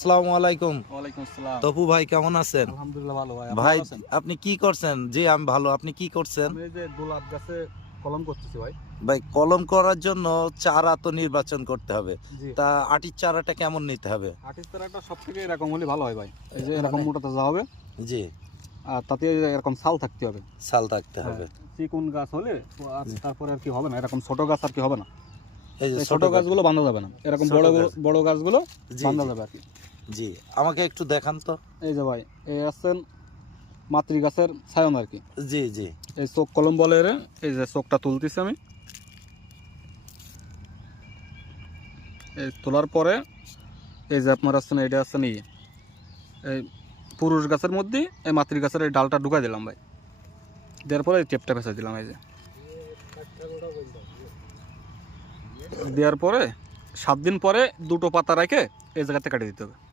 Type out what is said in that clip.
আসসালামু আলাইকুম। ওয়ালাইকুম আসসালাম। তপু ভাই কেমন আছেন? আলহামদুলিল্লাহ ভালো ভাই। ভাই ভালো আছেন? আপনি কি করছেন? জি আমি ভালো। আপনি কি করছেন? আমি এই যে গোলাপ গাছে কলম করতেছি ভাই। ভাই কলম করার জন্য চারা তো নির্বাচন করতে হবে। জি। তা আটির চারাটা কেমন নিতে হবে? আটিস চারাটা সবথেকে এরকম হলে ভালো হয় ভাই। এই যে এরকম মানে মোটা তাজা হবে জি, আর তাতে এরকম ছাল থাকতে হবে। ছাল থাকতে হ্যাঁ, হবে। চিকুন গাছ হলে তো আর জি। তারপরে আর কি হবে না, এরকম ছোট গাছ আর কি হবে না। এই যে এই ছোট গাছগুলো বাঁধা যাবে না, এরকম ছোট বড় গাছ। বড় গাছগুলো জি বাঁধা জি যাবে আর কি। জি, আমাকে একটু দেখান তো। এই যে ভাই, এই আছেন মাতৃ গাছের ছায়ন আর কি। জি জি এই চোখ কলম বলে এরে, এই যে চোখটা তুলতেছি আমি। এই তোলার পরে এই যে আপনার আছেন, এটা আছেন এই পুরুষ গাছের মধ্যে এই মাতৃ গাছের এই ডালটা ঢুকাই দিলাম ভাই। দেওয়ার পরে এই টেপটা ফেঁসে দিলাম। এই যে দেওয়ার পরে 7 দিন পরে দুটো পাতা রেখে এই জায়গাতে কাটিয়ে দিতে হবে।